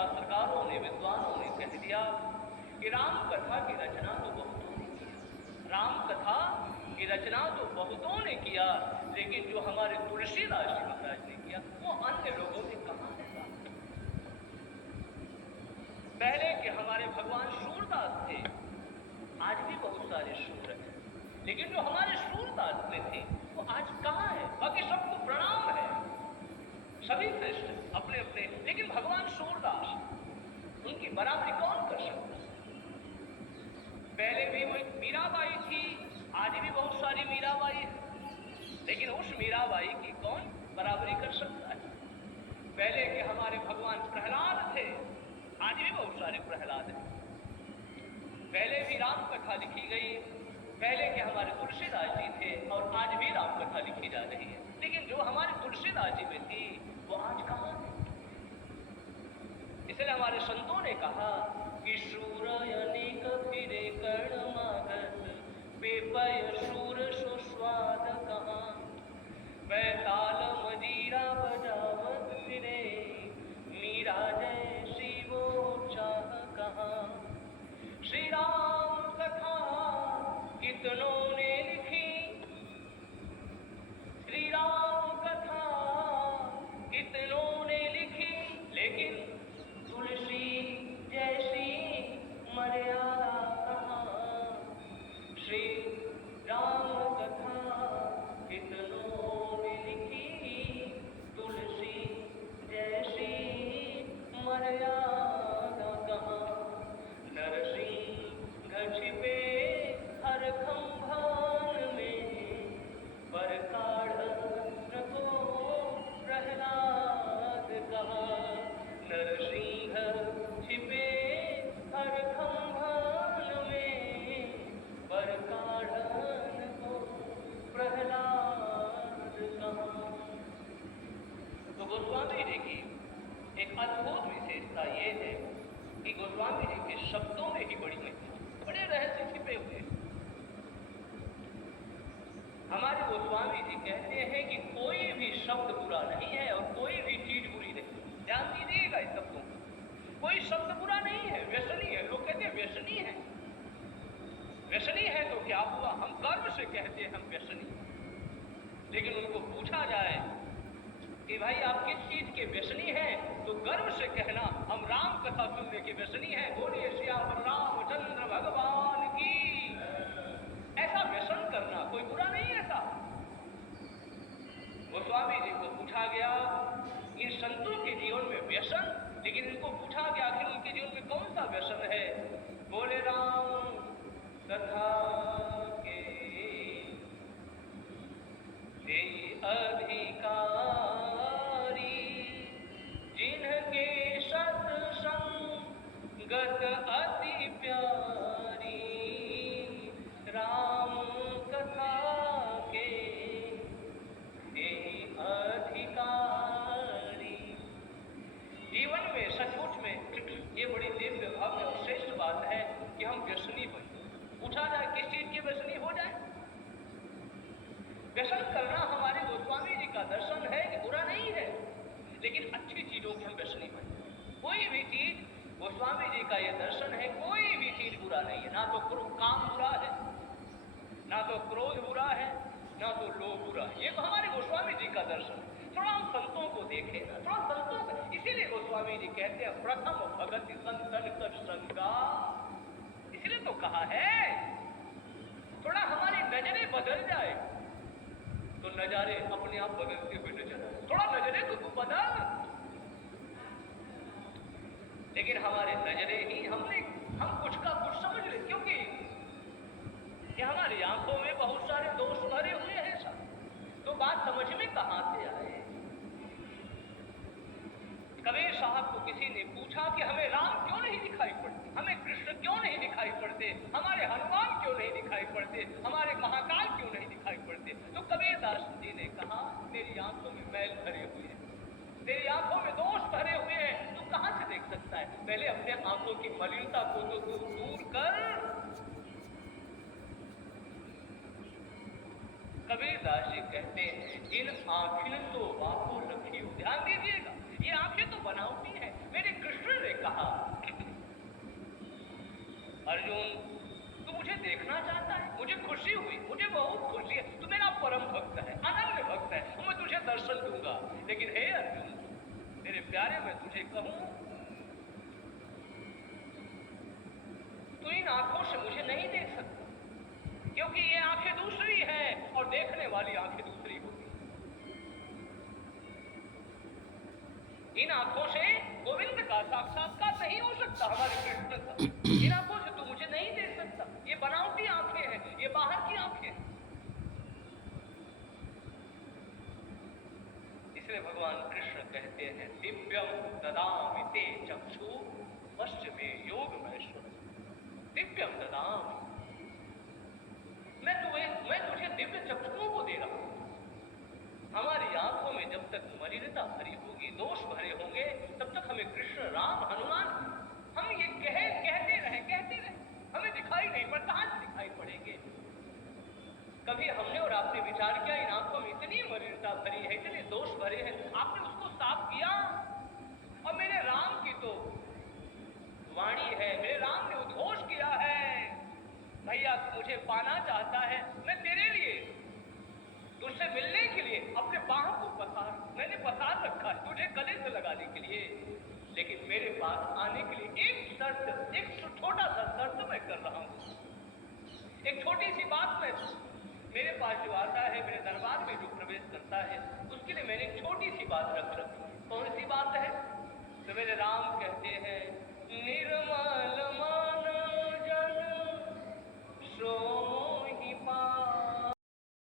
शास्त्रकारों ने, विद्वानों ने कह दिया कि राम कथा की रचना तो बहुतों ने किया, राम कथा की रचना तो बहुतों ने किया, लेकिन जो हमारे तुलसीदास जी महाराज ने किया वो अन्य लोगों ने कहा है। पहले के हमारे भगवान सूरदास थे, आज भी बहुत सारे सूर हैं, लेकिन जो हमारे सूरदास में थे वो आज कहाँ है? बाकी सबको प्रणाम है, सभी श्रेष्ठ अपने अपने, लेकिन भगवान सूरदास उनकी बराबरी कौन कर सकता? पहले भी वो एक मीराबाई थी, आज भी बहुत सारी मीराबाई है, लेकिन उस मीराबाई की कौन बराबरी कर सकता है? पहले के हमारे भगवान प्रहलाद थे, आज भी बहुत सारे प्रहलाद हैं। पहले भी राम कथा लिखी गई, पहले के हमारे तुलसीदास जी थे और आज भी राम कथा लिखी जा रही है, लेकिन जो हमारे तुलसीदास जी में थी वो आज कहाँ है? इसलिए हमारे संतों ने कहा कि शूर अनेक फिरे कर्ण मागत, बेपय शूर सुस्वाद कहाँ, बैताल मजीरा बजावत फिरे, मीरा जैसी वो चाह कहाँ। श्री राम कथा कितनों ने लिखी, श्री राम कथा कितनों ने लिखी, लेकिन तुलसी जैसी मर्यादा कहाँ। श्री राम कथा कितनों ने लिखी, तुलसी जैसी मर्यादा कहाँ। नरसिंह छिपे हर खंभान में, पर काढ़न को प्रहलाद कहा। नरसिंह छिपे हर खंभान में, पर काढ़न को प्रहलाद कहा। तो गोस्वामी जी की एक अद्भुत विशेषता ये है कि गोस्वामी जी के शब्दों में ही बड़ी महिमा, बड़े रहस्य छिपे हुए हैं। हमारे गोस्वामी जी कहते हैं कि कोई भी शब्द बुरा नहीं है और कोई भी चीज बुरी नहीं। ध्यान दीजिएगा इस शब्दों को, कोई शब्द बुरा नहीं है, व्यसनी है। लोग कहते हैं व्यसनी है, व्यसनी है तो क्या हुआ? हम गर्व से कहते हैं हम व्यसनी, लेकिन उनको पूछा जाए कि भाई आप किस चीज के व्यसनी हैं, तो गर्व से कहना हम राम कथा सुनने के व्यसनी हैं। बोलिए श्याम रामचंद्र भगवान की। ऐसा व्यसन करना कोई बुरा नहीं है। ऐसा गोस्वामी जी को पूछा गया इन संतों के जीवन में व्यसन, लेकिन इनको पूछा गया आखिर उनके जीवन में कौन सा व्यसन है? बोले राम कथा के अधिकारी, जिनके सत्संगत अति प्यारी, राम कथा के अधिकारी। जीवन में सचमुच में ये बड़ी दिव्य भव्य और श्रेष्ठ बात है कि हम व्यसनी बने। पूछा जाए किस चीज के व्यसनी हो जाए? व्यसन करना हमारे गोस्वामी जी का दर्शन है कि बुरा नहीं है, लेकिन अच्छी चीजों के हम व्यसनी बने। कोई भी चीज, गोस्वामी जी का यह दर्शन है, कोई भी चीज बुरा नहीं है। ना तो काम बुरा है, ना तो क्रोध बुरा है, ना तो लोभ बुरा है। ये तो हमारे गोस्वामी जी का दर्शन है। थोड़ा हम संतों को देखें ना, थोड़ा संतों को, इसीलिए गोस्वामी जी कहते हैं प्रथम भगति संतन कर संगा। इसलिए तो कहा है थोड़ा हमारी नजरें बदल जाए तो नजारे अपने आप बदलते हुए नजर आए। थोड़ा नजरें तो बदल, लेकिन हमारे नजरें ही हम कुछ का कुछ समझ ले, क्योंकि ये हमारी आंखों में बहुत सारे दोष भरे हुए हैं सब। तो बात समझ में कहां से आए? कबीर साहब को किसी ने पूछा कि हमें राम क्यों नहीं दिखाई पड़ते, हमें कृष्ण क्यों नहीं दिखाई पड़ते, हमारे हनुमान क्यों नहीं दिखाई पड़ते, हमारे महाकाल क्यों नहीं दिखाई पड़ते? तो कबीरदास जी ने कहा मेरी आंखों में मैल भरे हुए हैं, तेरी आंखों में दोष भरे हुए हैं, तू कहां से देख सकता है? पहले अपने आंखों की मलिनता को तो तू दूर कर। कबीरदास जी कहते हैं इन आंखें तो बापू रखी हो। ध्यान दीजिएगा, ये आंखें तो बनावटी है, मेरे कृष्ण ने कहा, अर्जुन तू मुझे देखना चाहता है, मुझे खुशी हुई, मुझे बहुत खुशी है, तू मेरा परम भक्त है, अनन्य भक्त है, मैं तुझे दर्शन दूंगा। लेकिन हे अर्जुन, मेरे प्यारे, मैं तुझे कहूं, तू इन आंखों से मुझे नहीं देख सकता, क्योंकि ये आंखें दूसरी हैं और देखने वाली आंखें दूसरी होगी। इन आंखों से गोविंद का साक्षात्कार नहीं हो सकता, हमारे कृष्ण का। इन आंखों से तू मुझे नहीं देख सकता, ये बनावटी आंखें हैं, ये बाहर की आंखें हैं। इसलिए भगवान कृष्ण कहते हैं, दिव्यम ददामि ते चक्षु पश्च मे योग महेश्वर। दिव्यम ददामि, मैं तुझे दिव्य चक्षुओं को दे रहा हूं। हमारी आंखों में जब तक मलिनता भरी होगी, दोष भरे होंगे, तब तक हमें कृष्ण, राम, हनुमान, हम ये कहते रहे, हमें दिखाई नहीं पड़ता, आज दिखाई पड़ेंगे। कभी हमने और आपने विचार किया, इन आंखों में इतनी मलिनता भरी है, इतने दोष भरे हैं, आपने उसको साफ किया? और मेरे राम की तो वाणी है, मेरे राम ने उद्घोष किया है, भैया मुझे पाना चाहता है, मैं तेरे लिए, तुझसे मिलने के लिए अपने बाहों को पसार, मैंने पसार रखा है तुझे गले से लगाने के लिए। लेकिन मेरे पास आने के लिए एक शर्त, एक छोटा सा शर्त मैं कर रहा हूं। एक छोटी सी बात में, मेरे पास जो आता है, मेरे दरबार में जो प्रवेश करता है, उसके लिए मैंने एक छोटी सी बात रख रखी है। कौन सी बात है?